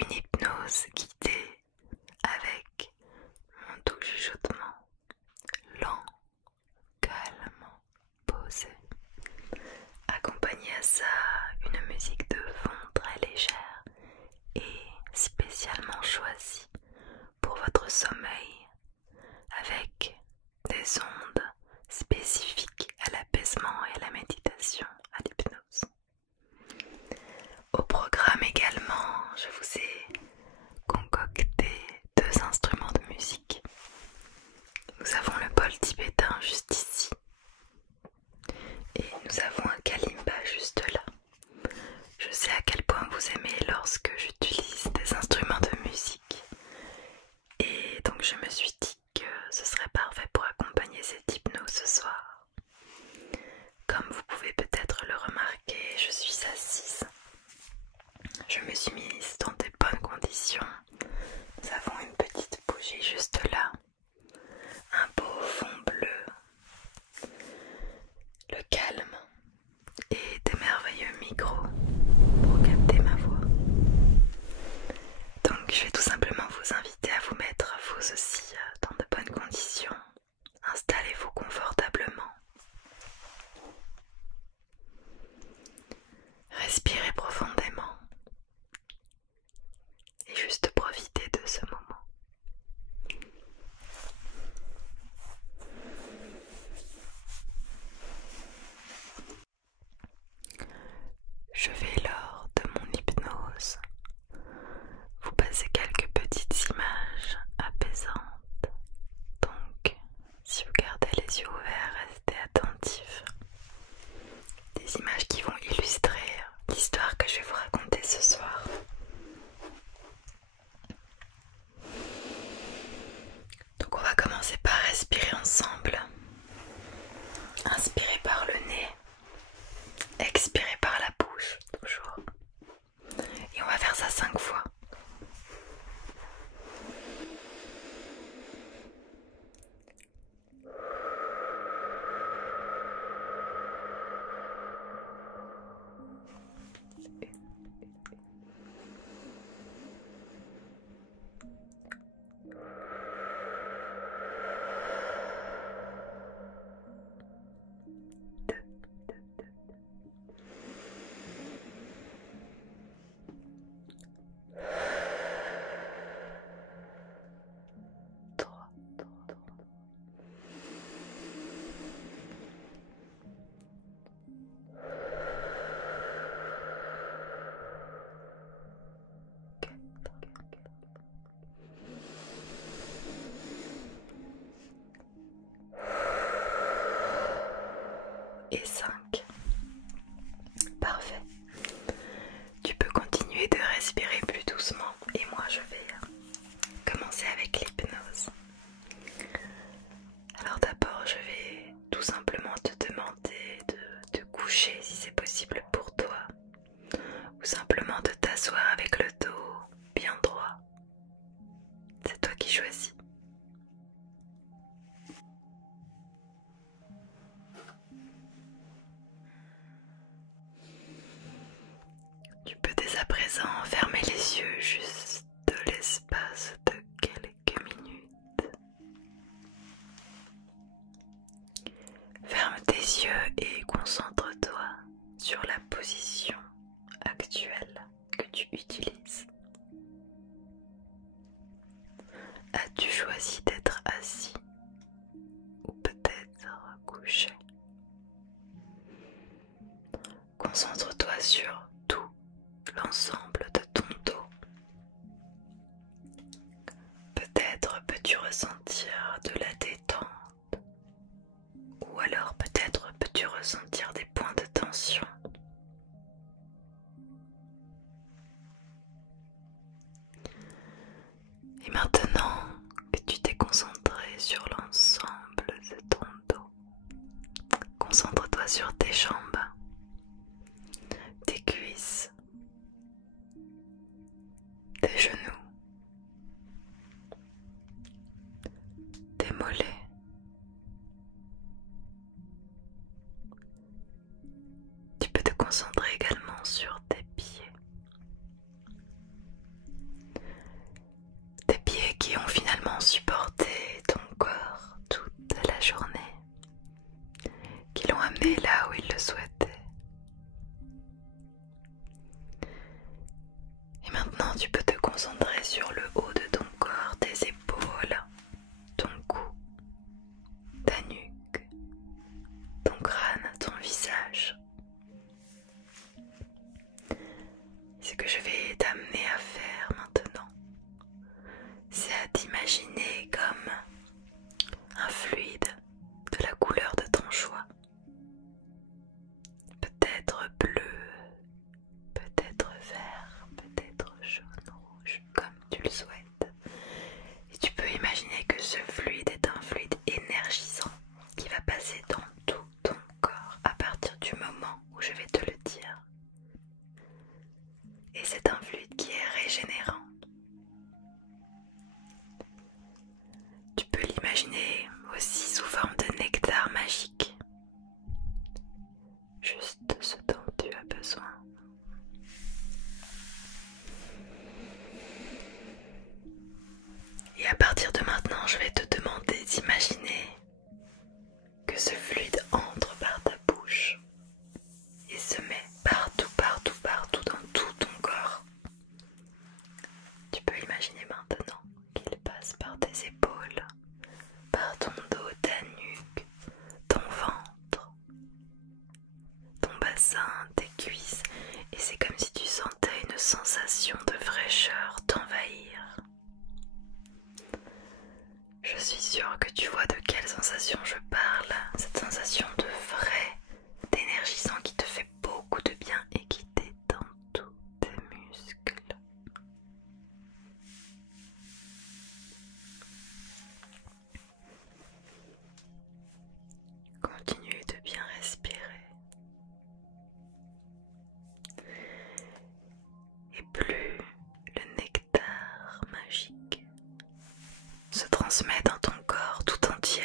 une hypnose guidée avec mon doux chuchotement, lent, calme, posé. Accompagné à ça, une musique de fond très légère et spécialement choisie pour votre sommeil, avec des ondes spécifiques à l'apaisement et à la méditation, à l'hypnose. Au programme également, je vous ai concocté deux instruments de musique. Nous avons le bol tibétain juste ici et nous avons un kalimba juste là. Je sais à quel point vous aimez lorsque j'utilise des instruments de musique et donc je me suis dit que ce serait parfait pour accompagner cette hypnose ce soir. Comme vous pouvez peut-être le remarquer, je suis assise. Je me suis mise dans des bonnes conditions. Nous avons une petite bougie juste là, un beau fond bleu, le calme et des merveilleux micros pour capter ma voix. Donc je vais tout simplement vous inviter à vous mettre vous aussi dans de bonnes conditions. Installez-vous confortablement. Respirez profondément et juste profitez de ce moment. Je vais lors de mon hypnose vous passer quelques petites images apaisantes. Donc, si vous gardez les yeux ouverts, restez attentifs. Des images qui vont illustrer l'histoire que je vais vous raconter ce soir. Donc on va commencer par respirer ensemble. Inspirez par le nez, expirez par la bouche, toujours. Et on va faire ça 5 fois. Et 5. Parfait. Tu peux continuer de respirer plus doucement et moi je vais commencer avec l'hypnose. Alors d'abord je vais tout simplement te demander de te coucher si c'est possible pour toi ou simplement de t'asseoir avec le dos bien droit. C'est toi qui choisis. Tu peux dès à présent fermer les yeux juste de l'espace de quelques minutes. Ferme tes yeux et concentre-toi sur la position actuelle que tu utilises. As-tu choisi d'être assis ou peut-être couché? Concentre-toi sur tout l'ensemble de ton dos. Peut-être peux-tu ressentir de la détente ou alors peut-être peux-tu ressentir des points de tension. Et maintenant que tu t'es concentré sur l'ensemble de ton dos, concentre-toi sur tes jambes, tes cuisses, tes genoux, tes mollets, tu peux te concentrer également sur tes pieds. tu le souhaites. Et tu peux imaginer que ce fluide est un fluide énergisant qui va passer dans tout ton corps à partir du moment où je vais te le dire. Et c'est un fluide qui est régénérant. Tu peux l'imaginer aussi sous forme de nectar magique. Juste ce dont tu as besoin. Et à partir de maintenant, je vais te demander d'imaginer que ce fluide entre par ta bouche et se met partout, partout, partout dans tout ton corps. Tu peux imaginer maintenant qu'il passe par tes épaules, par ton dos, ta nuque, ton ventre, ton bassin, tes cuisses, et c'est comme si tu sentais une sensation de fraîcheur t'envahir. Je suis sûre que tu vois de quelle sensation je parle, cette sensation de frais, d'énergisant qui te fait beaucoup de bien et qui détend tous tes muscles. Continue de bien respirer. Et plus le nectar magique se transmet dans ton corps tout entier,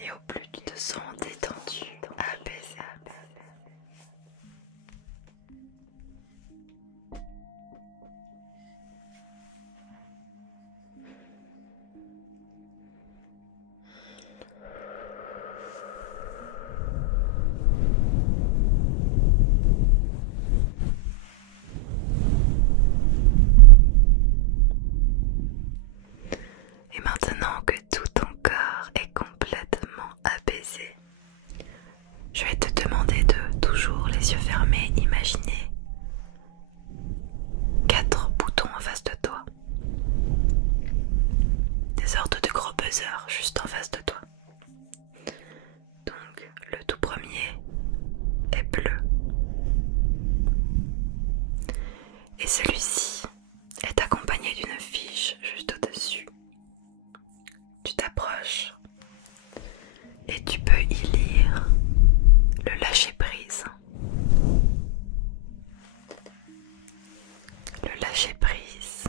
et au plus tu te sens détendu, apaisé. Et maintenant que tout ton corps est complètement apaisé, je vais te demander de, toujours les yeux fermés, imaginer 4 boutons en face de toi. Des sortes de gros buzzers juste en face de toi. Donc le tout premier est bleu. Et celui-ci est accompagné d'une fiche juste au-dessus. Tu t'approches et tu peux y lire le lâcher-prise. Le lâcher-prise.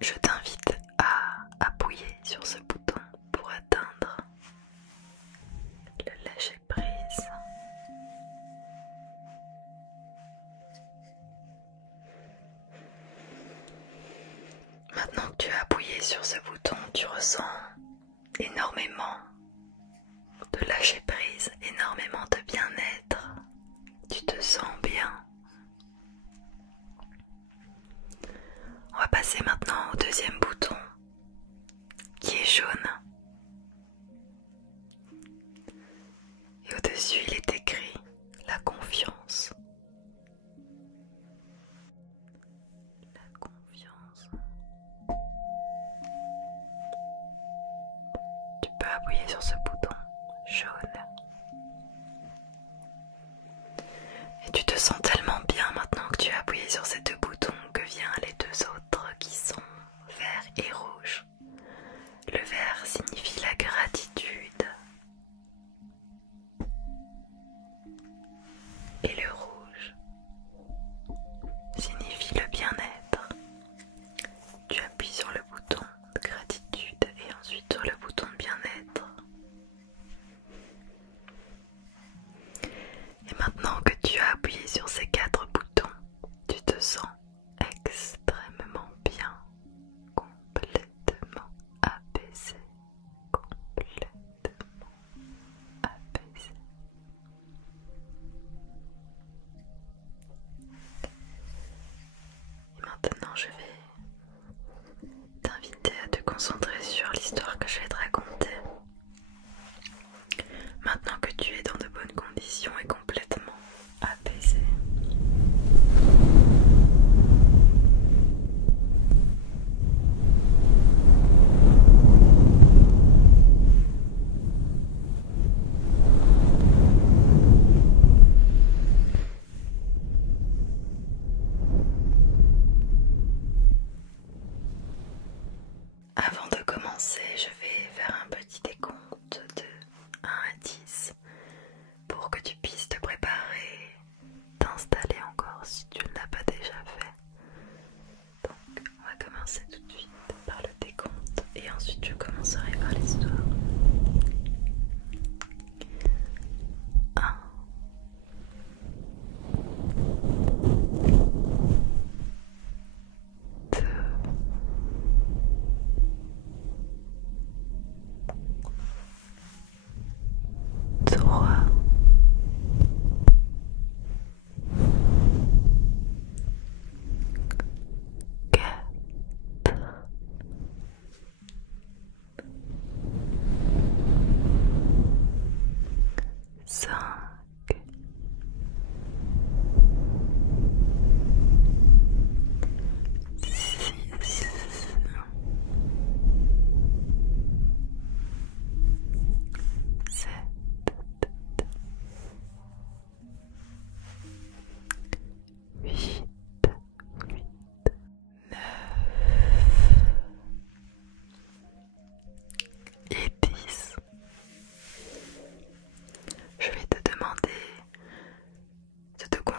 Je t'invite à appuyer sur ce bouton pour atteindre le lâcher-prise. Maintenant que tu as appuyé sur ce bouton, tu ressens énormément de lâcher prise, énormément de bien-être. Tu te sens bien. On va passer maintenant au deuxième bouton qui est jaune. Et au-dessus, il est écrit la confiance. La confiance. Tu peux appuyer sur ce bouton jaune. Et tu te sens tellement bien maintenant que tu as appuyé sur ces deux boutons que viennent les deux autres qui sont vert et rouge. Le vert signifie la gratitude. Et le rouge signifie le bien-être. Tu appuies sur le bouton de gratitude et ensuite sur le bouton de bien-être. Et maintenant que tu as appuyé sur ces 4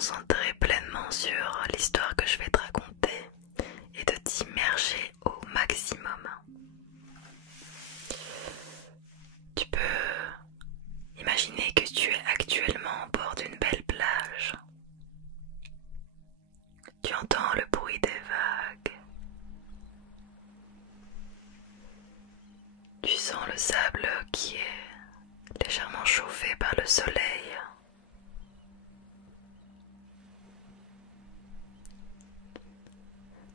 concentrer pleinement sur l'histoire que je vais te raconter et de t'immerger au maximum. Tu peux imaginer que tu es actuellement au bord d'une belle plage. Tu entends le bruit des vagues. Tu sens le sable qui est légèrement chauffé par le soleil.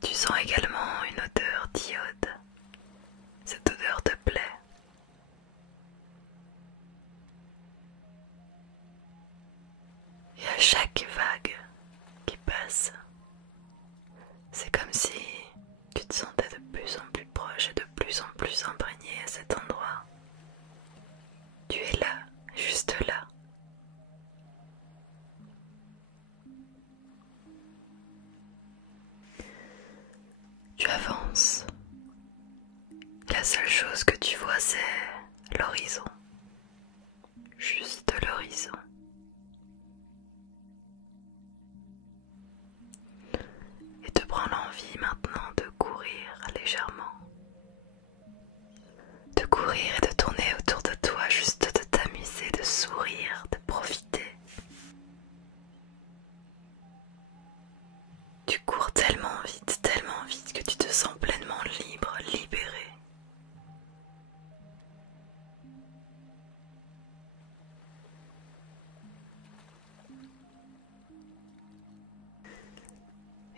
Tu sens également une odeur d'iode. Cette odeur te plaît. Et à chaque vague qui passe, c'est comme si tu te sentais de plus en plus proche et de plus en plus imprégné à cet endroit. Tu es là, juste là. Tu avances. La seule chose que tu vois, c'est l'horizon. Juste l'horizon. Et te prends l'envie maintenant de courir légèrement. De courir et de tourner autour de toi, juste de t'amuser, de sourire, de profiter. Tu cours tellement vite que tu te sens pleinement libre, libéré.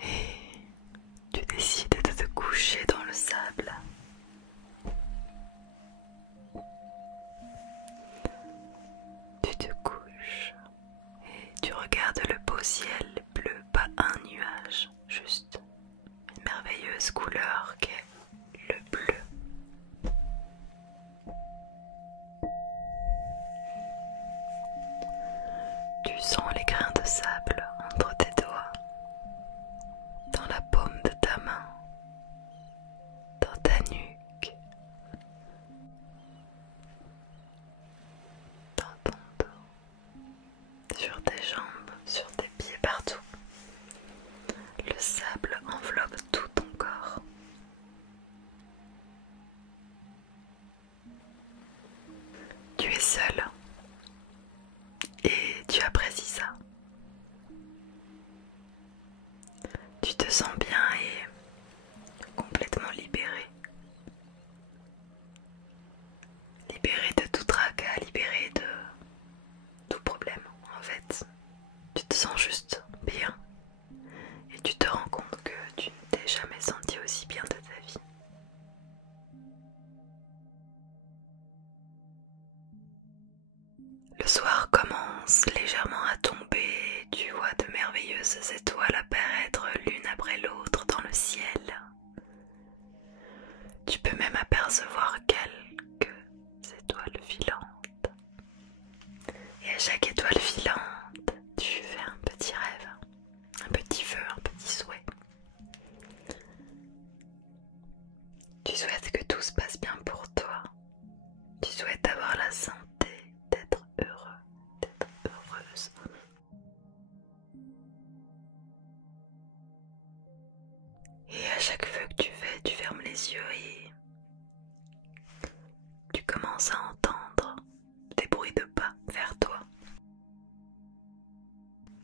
Et tu décides de te coucher dans le sable. Tu te couches et tu regardes le beau ciel bleu, pas un nuage, juste une merveilleuse couleur qu'est le bleu. Tu sens les grains de sable entre tes doigts, dans la paume de ta main, dans ta nuque, dans ton dos, sur tes jambes, sur tes pieds, partout. Le sable enveloppe tout ton corps. Tu es seul et tu apprécies ça. Tu te sens bien et complètement libéré. Libéré de tout tracas, libéré de tout problème. En fait, tu te sens juste bien et tu te rends compte que tu ne t'es jamais senti aussi bien de ta vie. Le soir commence légèrement à tomber, tu vois de merveilleuses étoiles apparaître l'une après l'autre dans le ciel. Tu peux même apercevoir quelques étoiles filantes. Et à chaque étoile filante, tu fais un petit rêve, un petit vœu, un petit souhait. Tu souhaites que tout se passe bien pour toi. Tu souhaites avoir la santé, d'être heureux, d'être heureuse. Et à chaque vœu que tu fais, tu fermes les yeux et tu commences à entendre des bruits de pas vers toi.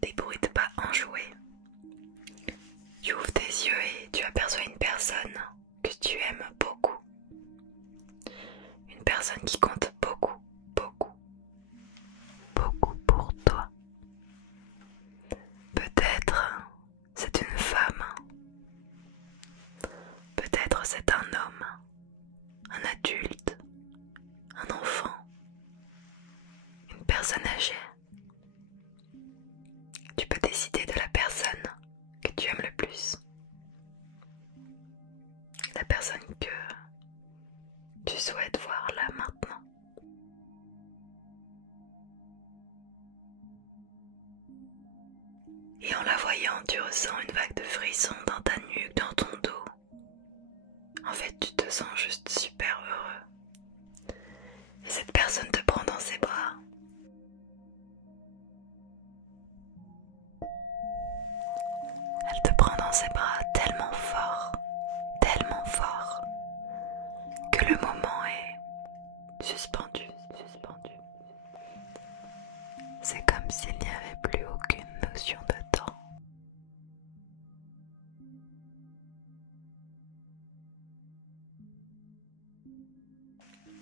Des bruits de pas enjoués. Tu ouvres tes yeux et tu aperçois une personne que tu aimes beaucoup. Une personne qui compte beaucoup, beaucoup, beaucoup pour toi. Peut-être c'est une femme. Peut-être c'est un homme, un adulte, un enfant, une personne âgée. Tu peux décider de la personne que tu aimes le plus. La personne que tu souhaites voir là maintenant. Et en la voyant, tu ressens une vague de frissons dans ta nuque, dans ton dos. En fait, tu te sens juste super heureux. Et cette personne te prend dans ses bras. dans ses bras tellement fort, que le moment est suspendu. C'est comme s'il n'y avait plus aucune notion de temps.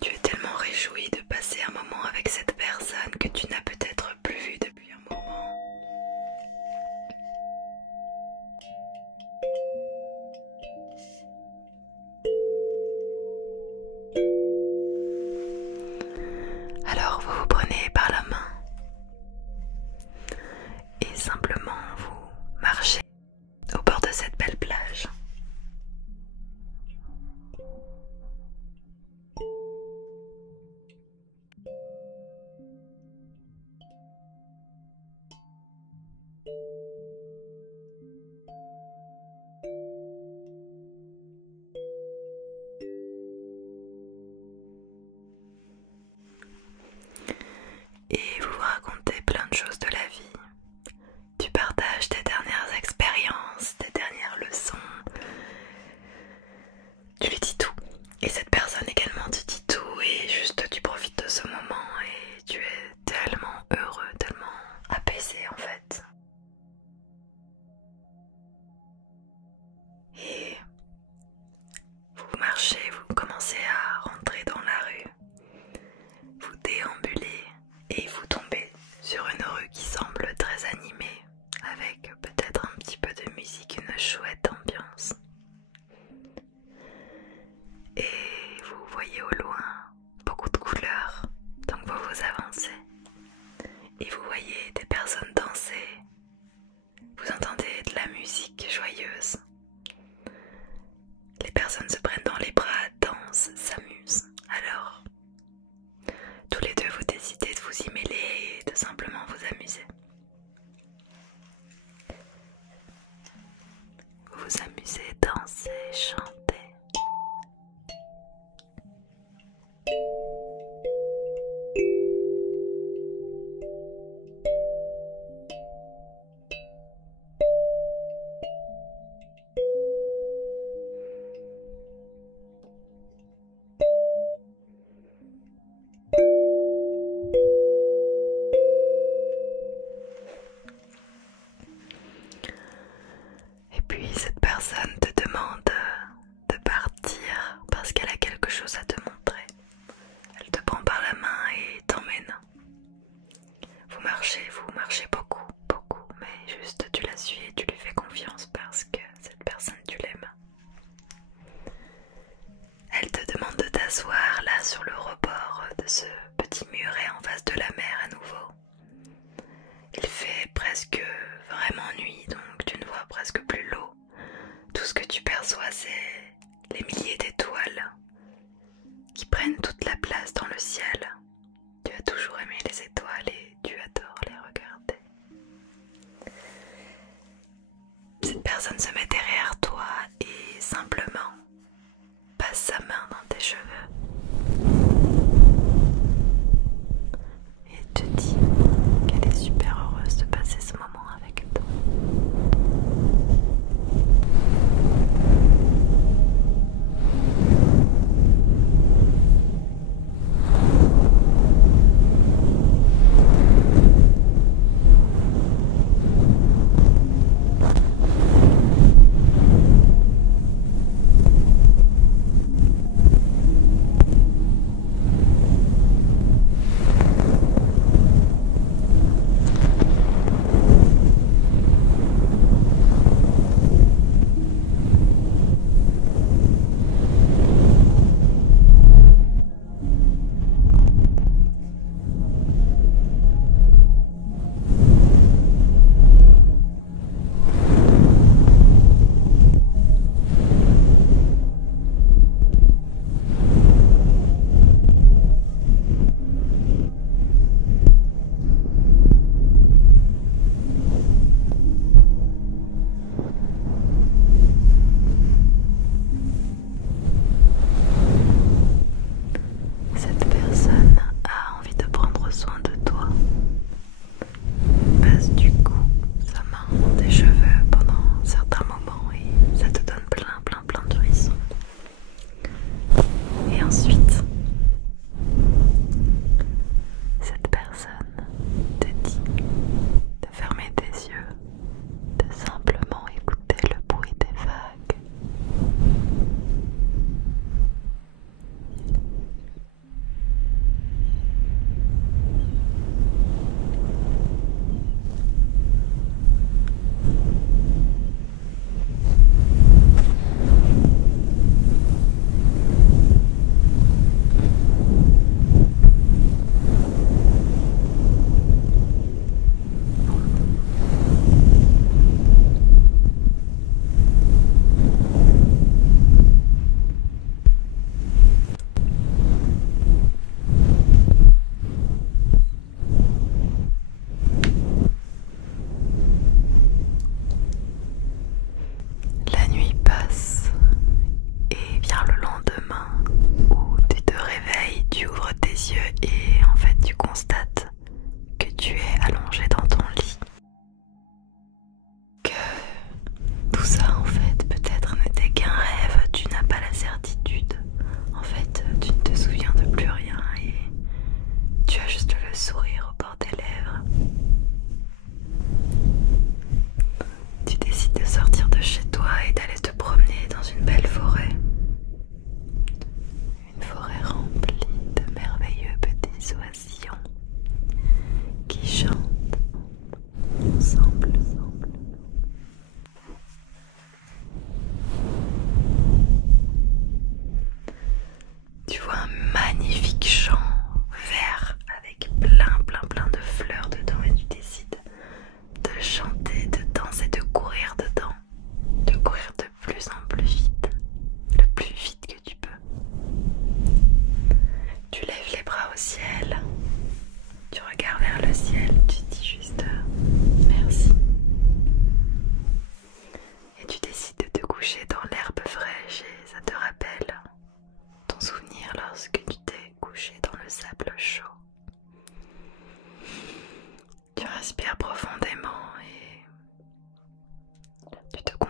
Tu es tellement réjoui de passer un moment avec cette personne que tu n'as peut-être plus vue depuis un moment. Alors vous vous prenez par la main et simplement vous marchez au bord de cette belle plage. Et vous vous racontez plein de choses de la vie. Tu partages tes dernières expériences, tes dernières leçons. Tu lui dis tout. Et cette personne également te dit tout. Et juste tu profites de ce moment et tu es tellement heureux, tellement apaisé en fait. Et vous marchez, vous commencez à rentrer dans la rue. Vous déambulez et vous tombez sur une rue qui semble très animée, avec peut-être un petit peu de musique, une chouette ambiance. Et vous voyez au loin beaucoup de couleurs, donc vous vous avancez. Et vous voyez des personnes danser. Vous entendez de la musique joyeuse. Les personnes se prennent dans les bras, dansent, s'amusent. Alors, tous les deux vous décidez de vous y mêler et de simplement vous amuser. Vous vous amusez, dansez, chantez. Et puis cette personne te demande de partir parce qu'elle a quelque chose à te montrer. Elle te prend par la main et t'emmène. Vous marchez beaucoup, mais juste tu la suis et tu lui fais confiance parce que cette personne tu l'aimes. Elle te demande de t'asseoir là sur le rebord de ce petit muret en face de la mer à nouveau. Il fait presque vraiment nuit, donc tu ne vois presque plus l'eau. Tout ce que tu perçois, c'est les milliers d'étoiles qui prennent toute la place dans le ciel. Tu as toujours aimé les étoiles et tu adores les regarder. Cette personne se met derrière toi et simplement passe sa main dans tes cheveux et te dit qu'elle est super heureuse de passer ce moment avec toi.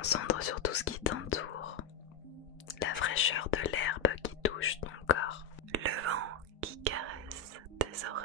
concentre sur tout ce qui t'entoure, la fraîcheur de l'herbe qui touche ton corps, le vent qui caresse tes oreilles.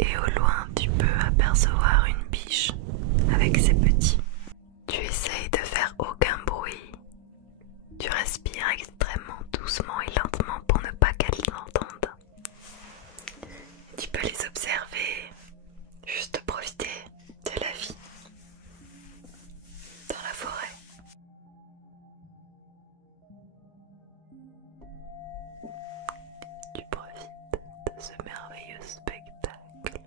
Et au loin, tu peux apercevoir une biche avec ses petits. Tu essayes de faire aucun bruit. Tu respires extrêmement doucement et lentement pour ne pas qu'elles t'entendent. Tu peux les observer, juste profiter de la vie dans la forêt. Tu profites de ce merveilleux spectacle.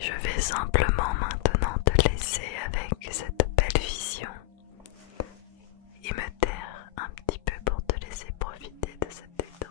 Je vais simplement maintenant te laisser avec cette belle vision et me taire un petit peu pour te laisser profiter de cette détente.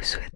vous souhaite